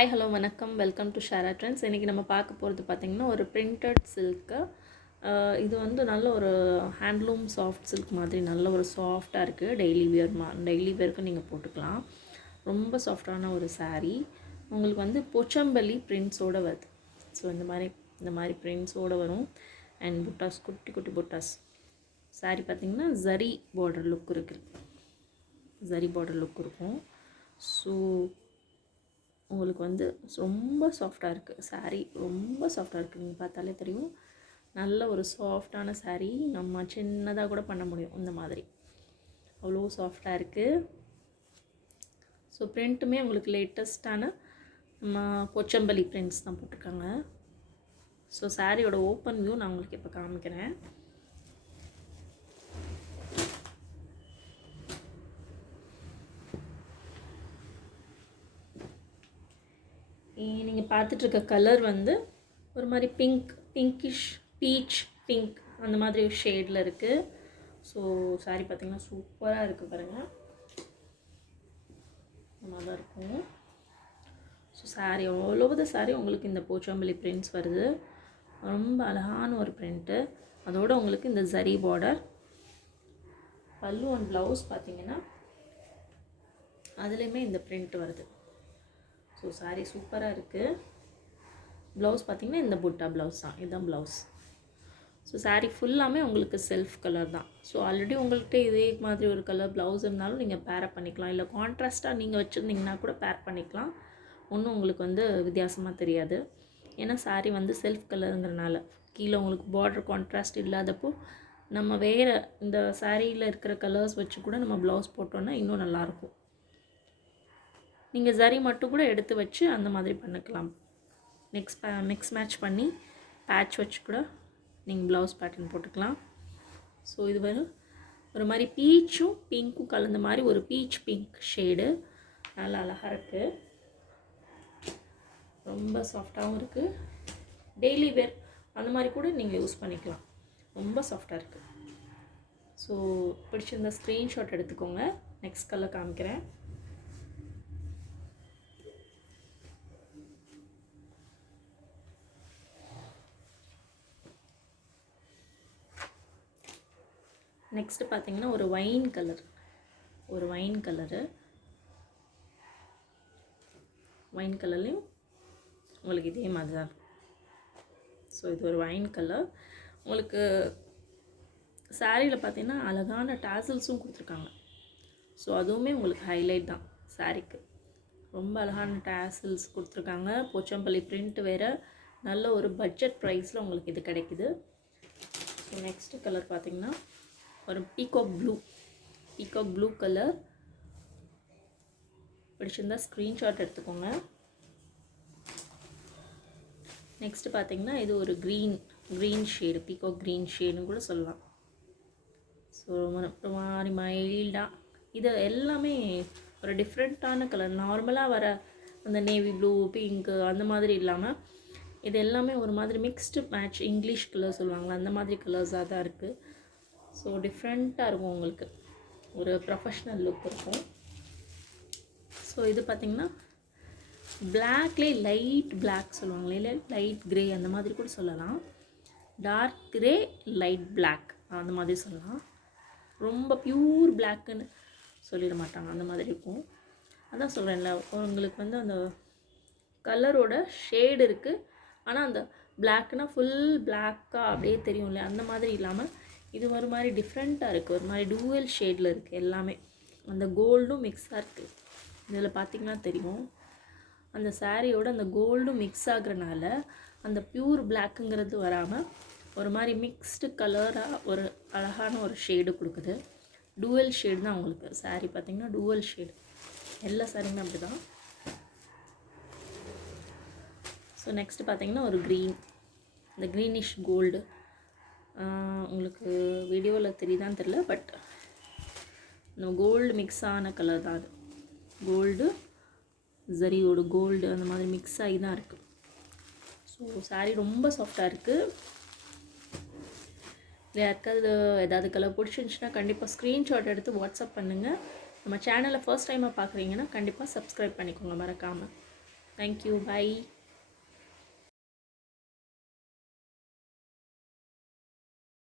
Hi hello வணக்கம், welcome to Shara trends. இன்றைக்கி நம்ம பார்க்க போகிறது பார்த்திங்கன்னா ஒரு பிரிண்டட் சில்க்கு. இது வந்து நல்ல ஒரு ஹேண்ட்லூம் சாஃப்ட் சில்க் மாதிரி நல்ல ஒரு சாஃப்டாக இருக்குது. டெய்லி வேருக்கு நீங்கள் போட்டுக்கலாம். ரொம்ப சாஃப்டான ஒரு சாரீ. உங்களுக்கு வந்து போச்சம்பள்ளி பிரிண்ட்ஸோடு வருது. ஸோ இந்த மாதிரி பிரிண்ட்ஸோடு வரும். அண்ட் புட்டாஸ், குட்டி குட்டி புட்டாஸ். சாரீ பார்த்திங்கன்னா ஜரி பார்டர் லுக் இருக்கும். ஸோ உங்களுக்கு வந்து ரொம்ப சாஃப்டாக இருக்குது சாரீ, ரொம்ப சாஃப்டாக இருக்குது. நீங்கள் பார்த்தாலே தெரியும், நல்ல ஒரு சாஃப்டான சாரீ. நம்ம சின்னதாக கூட பண்ண முடியும் இந்த மாதிரி, அவ்வளோ சாஃப்டாக இருக்குது. ஸோ பிரிண்ட்டுமே உங்களுக்கு லேட்டஸ்ட்டான நம்ம போச்சம்பள்ளி பிரிண்ட்ஸ் தான் போட்டிருக்காங்க. ஸோ சாரியோட ஓப்பன் வியூ நான் உங்களுக்கு இப்போ காமிக்கிறேன். நீங்கள் பார்த்துட்ருக்க கலர் வந்து ஒரு மாதிரி பிங்கிஷ் பீச் பிங்க் அந்த மாதிரி ஒரு ஷேடில் இருக்குது. ஸோ சாரீ பார்த்திங்கன்னா சூப்பராக இருக்குது பாருங்கள், இந்த மாதிரி தான் இருக்கும். So sari all over the sari உங்களுக்கு இந்த போச்சம்பள்ளி பிரிண்ட்ஸ் வருது. ரொம்ப அழகான ஒரு பிரிண்ட்டு. அதோடு உங்களுக்கு இந்த ஜரி பார்டர். பல்லு அண்ட் ப்ளவுஸ் பார்த்திங்கன்னா அதுலேயுமே இந்த பிரிண்ட் வருது. ஸோ சாரீ சூப்பராக இருக்குது. ப்ளவுஸ் பார்த்திங்கன்னா இந்த புட்டா ப்ளவுஸ் தான், இதுதான் ப்ளவுஸ். ஸோ சாரீ ஃபுல்லாமே உங்களுக்கு செல்ஃப் கலர் தான். ஸோ ஆல்ரெடி உங்கள்கிட்ட இதே மாதிரி ஒரு கலர் ப்ளவுஸ் இருந்தாலும் நீங்கள் பேரப் பண்ணிக்கலாம். இல்லை கான்ட்ராஸ்ட்டாக நீங்கள் வச்சுருந்தீங்கன்னா கூட பேர் பண்ணிக்கலாம். ஒன்றும் உங்களுக்கு வந்து வித்தியாசமாக தெரியாது. ஏன்னா சாரீ வந்து செல்ஃப் கலருங்கிறனால கீழே உங்களுக்கு பார்டர் கான்ட்ராஸ்ட் இல்லாதப்போ நம்ம வேறு இந்த சாரியில் இருக்கிற கலர்ஸ் வச்சு கூட நம்ம ப்ளவுஸ் போட்டோன்னா இன்னும் நல்லாயிருக்கும். நீங்கள் ஜரி மட்டும் கூட எடுத்து வச்சு அந்த மாதிரி பண்ணிக்கலாம். மிக்ஸ் மேட்ச் பண்ணி பேட்ச் வச்சு கூட நீங்கள் ப்ளவுஸ் பேட்டர்ன் போட்டுக்கலாம். ஸோ இது ஒரு மாதிரி பீச்சும் பிங்க்கும் கலந்த மாதிரி ஒரு பீச் பிங்க் ஷேடு. நல்லா அழகாக இருக்குது, ரொம்ப சாஃப்டாகவும் இருக்குது. டெய்லி வேர் அந்த மாதிரி கூட நீங்கள் யூஸ் பண்ணிக்கலாம். ரொம்ப சாஃப்டாக இருக்குது. ஸோ பிடிச்சிருந்த ஸ்க்ரீன்ஷாட் எடுத்துக்கோங்க. நெக்ஸ்ட் கலர் காமிக்கிறேன். நெக்ஸ்ட்டு பார்த்திங்கன்னா ஒரு வைன் கலர்லேயும் உங்களுக்கு இதே மாதிரி தான் இருக்கும். ஸோ இது ஒரு வைன் கலர். உங்களுக்கு சாரியில் பார்த்திங்கன்னா அழகான டாசல்ஸும் கொடுத்துருக்காங்க. ஸோ அதுவுமே உங்களுக்கு ஹைலைட் தான் சாரிக்கு. ரொம்ப அழகான டாசல்ஸ் கொடுத்துருக்காங்க. போச்சம்பள்ளி பிரிண்ட் வேறு, நல்ல ஒரு பட்ஜெட் ப்ரைஸில் உங்களுக்கு இது கிடைக்குது. ஸோ நெக்ஸ்ட்டு கலர் பார்த்திங்கன்னா ஒரு பீகாக் ப்ளூ கலர். பிடிச்சிருந்தா ஸ்க்ரீன்ஷாட் எடுத்துக்கோங்க. நெக்ஸ்ட்டு பார்த்திங்கன்னா இது ஒரு க்ரீன் ஷேடு, பீகாக் க்ரீன் ஷேடுன்னு கூட சொல்லலாம். ஸோ ஒரு மாதிரி மைல்டாக, இது எல்லாமே ஒரு டிஃப்ரெண்ட்டான கலர். நார்மலாக வர அந்த நேவி ப்ளூ, பிங்க்கு அந்த மாதிரி இல்லாமல் இது எல்லாமே ஒரு மாதிரி மிக்ஸ்டு மேட்ச், இங்கிலீஷ் கலர் சொல்லுவாங்களா அந்த மாதிரி கலர்ஸாக தான் இருக்குது. ஸோ டிஃப்ரெண்ட்டாக இருக்கும், உங்களுக்கு ஒரு ப்ரொஃபஷ்னல் லுக் இருக்கும். ஸோ இது பார்த்திங்கன்னா பிளாக்லேயே லைட் பிளாக் சொல்லுவாங்களே, இல்லை லைட் க்ரே அந்த மாதிரி கூட சொல்லலாம். டார்க் க்ரே லைட் பிளாக் அந்த மாதிரி சொல்லலாம். ரொம்ப ப்யூர் பிளாக்குன்னு சொல்லிட மாட்டாங்க, அந்த மாதிரி இருக்கும். அதான் சொல்கிறேன்ல, உங்களுக்கு வந்து அந்த கலரோட ஷேடு இருக்குது. ஆனால் அந்த பிளாக்னா ஃபுல் பிளாக்காக அப்படியே தெரியும் இல்லையா, அந்த மாதிரி இல்லாமல் இது ஒரு மாதிரி டிஃப்ரெண்ட்டாக இருக்குது. ஒரு மாதிரி டூவல் ஷேடில் இருக்குது எல்லாமே. அந்த கோல்டும் மிக்ஸாக இருக்குது. இதில் பார்த்திங்கன்னா தெரியும், அந்த சாரியோட அந்த கோல்டும் மிக்ஸ் ஆகுறனால அந்த ப்யூர் பிளாக்குங்கிறது வராமல் ஒரு மாதிரி மிக்ஸ்டு கலராக ஒரு அழகான ஒரு ஷேடு கொடுக்குது. டூவல் ஷேடு தான் உங்களுக்கு சாரீ பார்த்திங்கன்னா, டூவல் ஷேடு. எல்லா சாரியுமே அப்படி தான். ஸோ நெக்ஸ்ட்டு பார்த்திங்கன்னா ஒரு இந்த க்ரீனிஷ் கோல்டு. உங்களுக்கு வீடியோவில் தெரியுதான்னு தெரியல, பட் இந்த கோல்டு மிக்ஸ் ஆன கலர் தான் அது. கோல்டு ஜரியோட கோல்டு அந்த மாதிரி மிக்ஸ் ஆகி தான் இருக்குது. ஸோ சாரீ ரொம்ப சாஃப்டாக இருக்குது. யாருக்காவது ஏதாவது கலர் பிடிச்சிருந்துச்சுன்னா கண்டிப்பாக ஸ்க்ரீன்ஷாட் எடுத்து வாட்ஸ்அப் பண்ணுங்கள். நம்ம சேனலை ஃபர்ஸ்ட் டைமாக பார்க்குறீங்கன்னா கண்டிப்பாக சப்ஸ்கிரைப் பண்ணிக்கோங்க மறக்காமல். Thank you, by.